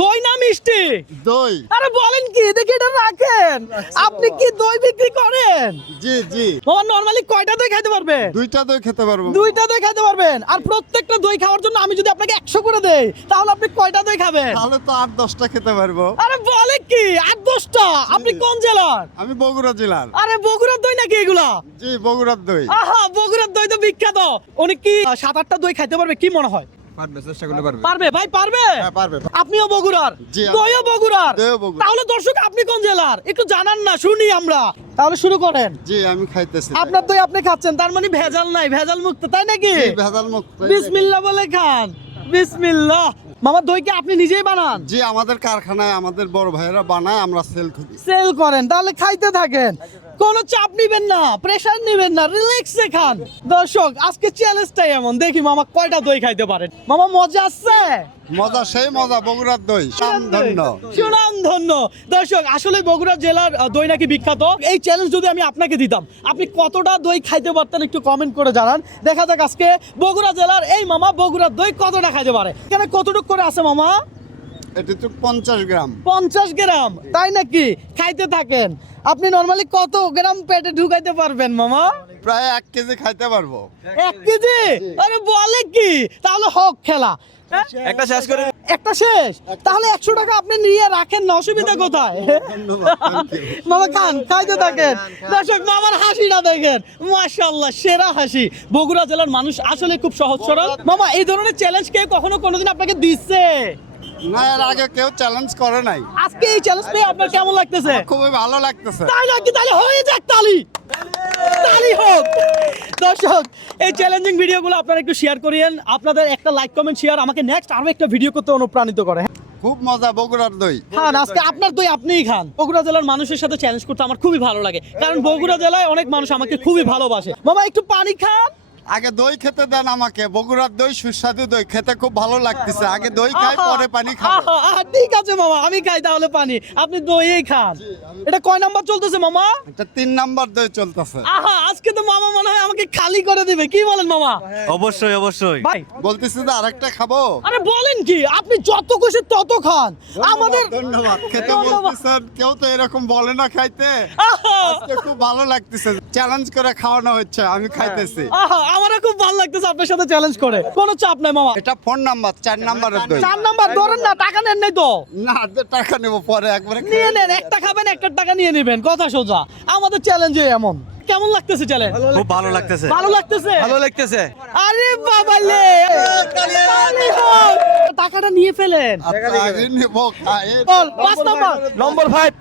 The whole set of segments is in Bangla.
দই না মিষ্টি? দই। আরে বলেন কি, দেখি এটা রাখেন। আপনি কি দই বিক্রি করেন? জি জি। মামা নরমালি কয়টা দই খাইতে পারবে? দুইটা দই খেতে পারবো। দুইটা দই খাইতে পারবেন। আর প্রত্যেকটা দই খাওয়ার জন্য আমি যদি আপনাকে 100 করে দেই, তাহলে আপনি কয়টা দই খাবেন? তাহলে তো 8-10টা খেতে পারবো। আরে বলে কি, 8-10টা? আপনি কোন জেলার? আমি বগুড়া জেলার। আরে বগুড়ার দই নাকি এগুলা? জি, বগুড়ার দই। আহা, বগুড়ার দই তো বিখ্যাত। উনি কি 7-8টা দই খাইতে পারবে কি মনে হয়? পারবে, চেষ্টা করলে পারবে। পারবে ভাই, পারবে? হ্যাঁ, পারবে। আপনিও বগুড়ার? জি, দইও বগুড়ার? দইও বগুড়ার। তাহলে দর্শক আপনি কোন জেলার একটু জানান না, শুনি আমরা। তাহলে শুরু করেন। জি, আমি খাইতেছি। আপনার দই আপনি খাচ্ছেন, তার মানে ভেজাল নাই, ভেজাল মুক্ত, তাই নাকি? জি, ভেজাল মুক্ত। বিসমিল্লাহ বলে খান। বিসমিল্লাহ। মামা দই কি আপনি নিজেই বানান? জি, আমাদের কারখানায় আমাদের বড় ভাইয়েরা বানায়, আমরা সেল করি। সেল করেন, তাহলে খাইতে থাকেন। কোনো চাপ নিবেন না, প্রেসার নিবেন না, রিল্যাক্সে খান। দর্শক আজকে চ্যালেঞ্জটাই এমন, দেখি মামা কয়টা দই খাইতে পারেন। মামা মজা আসছে? মজা, সেই মজা। বগুড়ার দই সুনামধন্য। সুনামধন্য। দর্শক আসলে বগুড়া জেলার দই নাকি বিখ্যাত। এই চ্যালেঞ্জ যদি আমি আপনাকে দিতাম, আপনি কতটা দই খাইতে পারতেন একটু কমেন্ট করে জানান। দেখা যাক আজকে বগুড়া জেলার এই মামা বগুড়ার দই কতটা খাইতে পারে। এখানে কতটুকু করে আছে মামা? এটা তো 50 গ্রাম। 50 গ্রাম, তাই নাকি? খাইতে থাকেন। আপনি নরমালি কত গ্রাম পেটে ঢুকাইতে পারবেন মামা? প্রায় 1 কেজি খাইতে পারবো। 1 কেজি? আরে বলে কি, তাহলে হোক খেলা। একটা শেষ করে একটা শেষ? তাহলে 100 টাকা আপনি নিয়ে রাখেন না, অসুবিধা কোথায়? ধন্যবাদ, thank you। মামা খান, খাইতে থাকেন। দর্শক মামার হাসিটা দেখেন, মাশাআল্লাহ, সেরা হাসি। বগুড়া জেলার মানুষ আসলে খুব সহজ সরল। মামা এই ধরনের চ্যালেঞ্জ কে কখনো কোনোদিন আপনাকে দিচ্ছে? না, এর আগে কেউ চ্যালেঞ্জ করে নাই। আজকে এই চ্যালেঞ্জ পেয়ে আপনার কেমন লাগতেছে? খুবই ভালো লাগতেছে। তাই নাকি? তাহলে হয়ে যাক তালি, তালি হোক। দর্শক এই চ্যালেঞ্জিং ভিডিওগুলো আপনারা একটু শেয়ার করিয়েন। আপনাদের একটা লাইক কমেন্ট শেয়ার আমাকে নেক্সট আরো একটা ভিডিও করতে অনুপ্রাণিত করে। খুব মজা বগুড়ার দই। খান, আজকে আপনার দই আপনিই খান। বগুড়া জেলার মানুষের সাথে চ্যালেঞ্জ করতে আমার খুবই ভালো লাগে, কারণ বগুড়া জেলায় অনেক মানুষ আমাকে খুবই ভালোবাসে। মামা একটু পানি খান। আগে দই খেতে দেন আমাকে। বগুড়ার দই সুস্বাদু দই, খেতে খুব ভালো লাগতেছে। আগে দই খাই, পরে পানি খাবো। ঠিক আছে মামা, আমি খাই তাহলে পানি, আপনি দইই খান। এটা কয় নাম্বার চলতেছে মামা? এটা 3 নাম্বার দই চলতেছে। আহা, আজকে তো মামা মনে হয় আমাকে খালি করে দিবে, কি বলেন মামা? অবশ্যই অবশ্যই ভাই বলতেছি যে আরেকটা খাবো। আরে বলেন কি, আপনি যত খুশি তত খান। আমাদের ধন্যবাদ। খেতে ধন্যবাদ। বলতেছেন, কেউ তো এরকম বলে না খাইতে। আহা, আজকে খুব ভালো লাগতেছে, চ্যালেঞ্জ করে খাওয়ানো হচ্ছে, আমি খাইতেছি। আহা, আমারও খুব ভালো লাগতেছে আপনার সাথে চ্যালেঞ্জ করে। কোনো চাপ নাই মামা। এটা 4 নাম্বার, 4 নাম্বারের দই। 4 নাম্বার ধরেন না, টাকা নেন নাই তো? না, টাকা নেবো পরে, একবারে নিয়ে নেন, একটা খাবেন, একটা টাকা নিয়ে নেবেন, কথা সোজা। আমাদের চ্যালেঞ্জে এমন। কেমন লাগতেছে চ্যালেঞ্জ? খুব ভালো লাগতেছে ভালো লাগতেছে? ভালো লাগতেছে আরে বাবা লে, তালি হোক। টাকাটা নিয়ে ফেলেন। আচ্ছা, আগে নেবো, খাই। বল, 5 নাম্বার নম্বর 5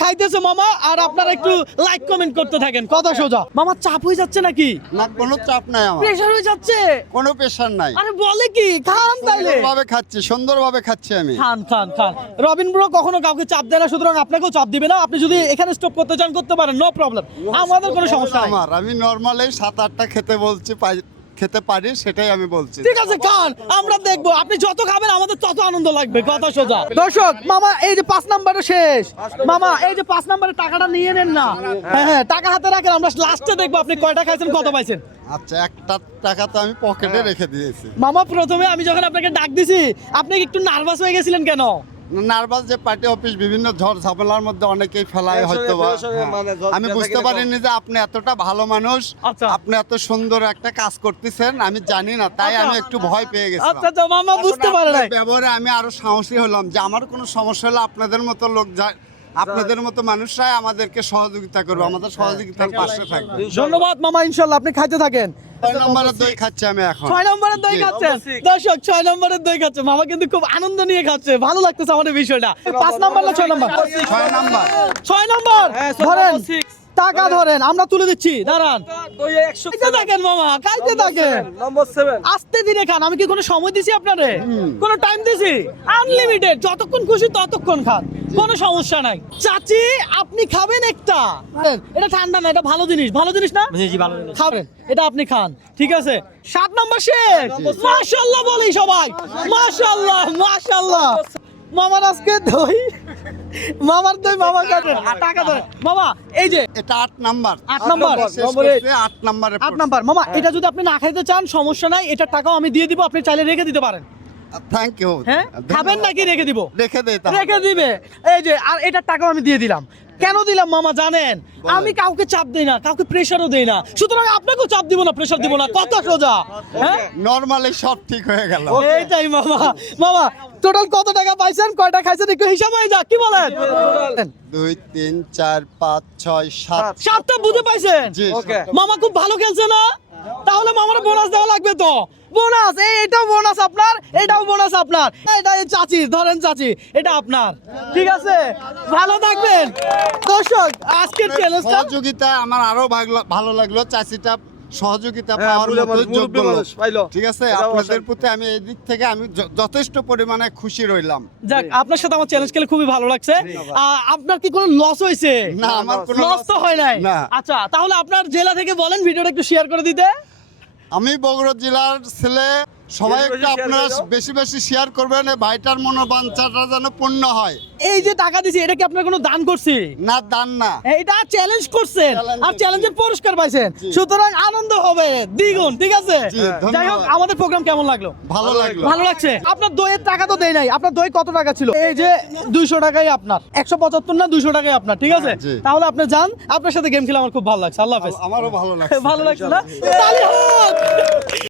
খাইতেছে মামা, আর আপনারা একটু লাইক কমেন্ট করতে থাকেন, কথা সোজা। মামা চাপ হয়ে যাচ্ছে নাকি? না, কোনো চাপ নাই আমার, প্রেসার হয়ে যাচ্ছে? কোনো প্রেশার নাই। আরে বলে কি, খান তাইলে। সুন্দরভাবে খাচ্ছি, সুন্দরভাবে খাচ্ছি আমি। খান খান খান। রবিন ব্রো কখনো কাউকে চাপ দেয় না, সুতরাং আপনাকেও চাপ দিবে না। আপনি যদি এখানে স্টপ করতে চান করতে পারেন, নো প্রবলেম, আমাদের কোনো সমস্যা নাই। আমি নরমালি 7-8টা খেতে বলছি, খেতে পারি, সেটাই আমি বলছি। ঠিক আছে খান, আমরা দেখবো। আপনি যত খাবেন আমাদের তত আনন্দ লাগবে, কথা সোজা। দর্শক মামা এই যে 5 নাম্বারও শেষ। মামা এই যে 5 নাম্বারের টাকাটা নিয়ে নেন না। হ্যাঁ হ্যাঁ, টাকা হাতে রাখেন, আমরা লাস্টে দেখবো আপনি কয়টা খাইছেন, কত পাইছেন। আচ্ছা, একটা টাকা তো আমি পকেটে রেখে দিয়েছি। মামা প্রথমে আমি যখন আপনাকে ডাক দিছি, আপনি একটু নার্ভাস হয়ে গেছিলেন কেন? নার্ভাস, যে পার্টি অফিস বিভিন্ন ঝড় ঝামেলার মধ্যে অনেকেই ফেলায় হয়তো বা। আমি বুঝতে পারিনি যে আপনি এতটা ভালো মানুষ, আচ্ছা। আপনি এত সুন্দর একটা কাজ করতেছেন, আমি জানি না, তাই আমি একটু ভয় পেয়ে গেছি। আচ্ছা আচ্ছা, মামা বুঝতে পারে নাই। ব্যবহারে আমি আরো সাহসী হলাম যে আমার কোনো সমস্যা হলে আপনাদের মতো লোক যায়, আপনাদের মতো মানুষরাই আমাদেরকে সহযোগিতা করবে, আমাদের সহযোগিতার পাশে থাকবে। ধন্যবাদ মামা, ইনশাল্লাহ আপনি খাইতে থাকেন। 6 নম্বরের দই খাচ্ছি আমি এখন। 6 নম্বরের দই জি। খাচ্ছেন? দর্শক 6 নম্বরের দই খাচ্ছে মামা, কিন্তু খুব আনন্দ নিয়ে খাচ্ছে, ভালো লাগতেছে আমাদের বিষয়টা। 5 নাম্বার না 6 নাম্বার? 6 নাম্বার। 6 নাম্বার ধরেন, 6 টাকা ধরেন, আমরা তুলে দিচ্ছি, দাঁড়ান। খাইতে থাকেন মামা, খাইতে থাকেন, নম্বর 7 আস্তে ধীরে খান। আমি কি কোনো সময় দিছি আপনারে? কোনো টাইম দিছি? আনলিমিটেড, যতক্ষণ খুশি ততক্ষণ খান, কোনো সমস্যা নাই। চাচি আপনি খাবেন একটা? এটা ঠান্ডা না, এটা ভালো জিনিস, ভালো জিনিস না? জি ভালো খাবেন, এটা আপনি খান, ঠিক আছে। 7 নাম্বার শেষ। মাশাআল্লাহ বলি সবাই, মাশাআল্লাহ মাশাআল্লাহ। মামার আজকে দই, মামার দই মামা কাটেন, টাকা ধরে মামা। এই যে এটা 8 নাম্বার। 8 নাম্বার, 8 নাম্বারে 8 নাম্বার। মামা এটা যদি আপনি না খাইতে চান সমস্যা নাই, এটার টাকাও আমি দিয়ে দিব, আপনি চাইলে রেখে দিতে পারেন। থ্যাংক ইউ হ্যাঁ খাবেন নাকি রেখে দিব? রেখে দেই তাহলে। রেখে দিবে। এই যে আর এটার টাকাও আমি দিয়ে দিলাম। কেন দিলাম মামা জানেন? আমি কাউকে চাপ দেই না, কাউকে প্রেশারও দেই না, সুতরাং আপনাকেও চাপ দিব না, প্রেশার দিব না, কত সোজা। হ্যাঁ নরমালি সব ঠিক হয়ে গেল। এইটাই মামা। মামা টোটাল কত টাকা পাইছেন, কয়টা খাইছেন একটু হিসাব হয়ে যাক, কি বলেন? 2 3 4 5 6 7 সাতটা বুঝে পাইছেন? জি ওকে। মামা খুব ভালো খেলছে না? তাহলে মামার বোনাস দেওয়া লাগবে তো। বোনাস, এটাও বোনাস আপনার, এটাও বোনাস আপনার, এটা এই চাচি, ধরেন চাচি, এটা আপনার। ঠিক আছে, ভালো থাকবেন। দর্শক আজকের চ্যালেঞ্জটা সহযোগিতা আমার আরো ভালো লাগলো, চাচিটা সহযোগিতা হ্যাঁ, পাওয়ার মুরব্বি মতো মানুষ, যোগ্য মুরব্বি লোক। মানুষ, পাইলো। ঠিক আছে, এটাও আপনাদের অবশ্যই। প্রতি আমি এই দিক থেকে আমি যথেষ্ট পরিমাণে খুশি রইলাম। যাক, আপনার সাথে আমার চ্যালেঞ্জ খেলে খুবই ভালো লাগছে। আপনার কি কোনো লস হয়েছে? না, আমার কোনো লস তো হয় নাই। না। আচ্ছা, তাহলে আপনার জেলা থেকে বলেন ভিডিওটা একটু শেয়ার করে দিতে। আমি বগুড়া জেলার ছেলে, সবাই বেশি একটু বেশি share আপনারা করে দাও। বেশি বেশি শেয়ার করবেন, এই ভাইটার মনোবাঞ্ছাটা যেন পূর্ণ হয়। এই যে টাকা দিছি, এটা কি আপনার কোনো দান করছি? না দান না, এটা চ্যালেঞ্জ করছেন Challenge আর করছি। চ্যালেঞ্জের পুরস্কার পাইছেন, জি। সুতরাং আনন্দ হবে দ্বিগুণ। ঠিক আছে, জি, ধন্যবাদ। যাই হোক, আমাদের প্রোগ্রাম কেমন লাগলো? ভালো লাগলো। ভালো লাগছে। আপনার দইয়ের টাকা তো দেয় নাই, আপনার দই কত টাকা ছিল? এই যে 200 টাকাই আপনার, 175 না 200 টাকাই আপনার। ঠিক আছে, জি। তাহলে আপনি যান, আপনার সাথে গেম খেলে আমার খুব ভালো লাগছে। আল্লাহ হাফেজ। আমারও ভালো লাগছে। ভালো লাগছে না? তালি হোক।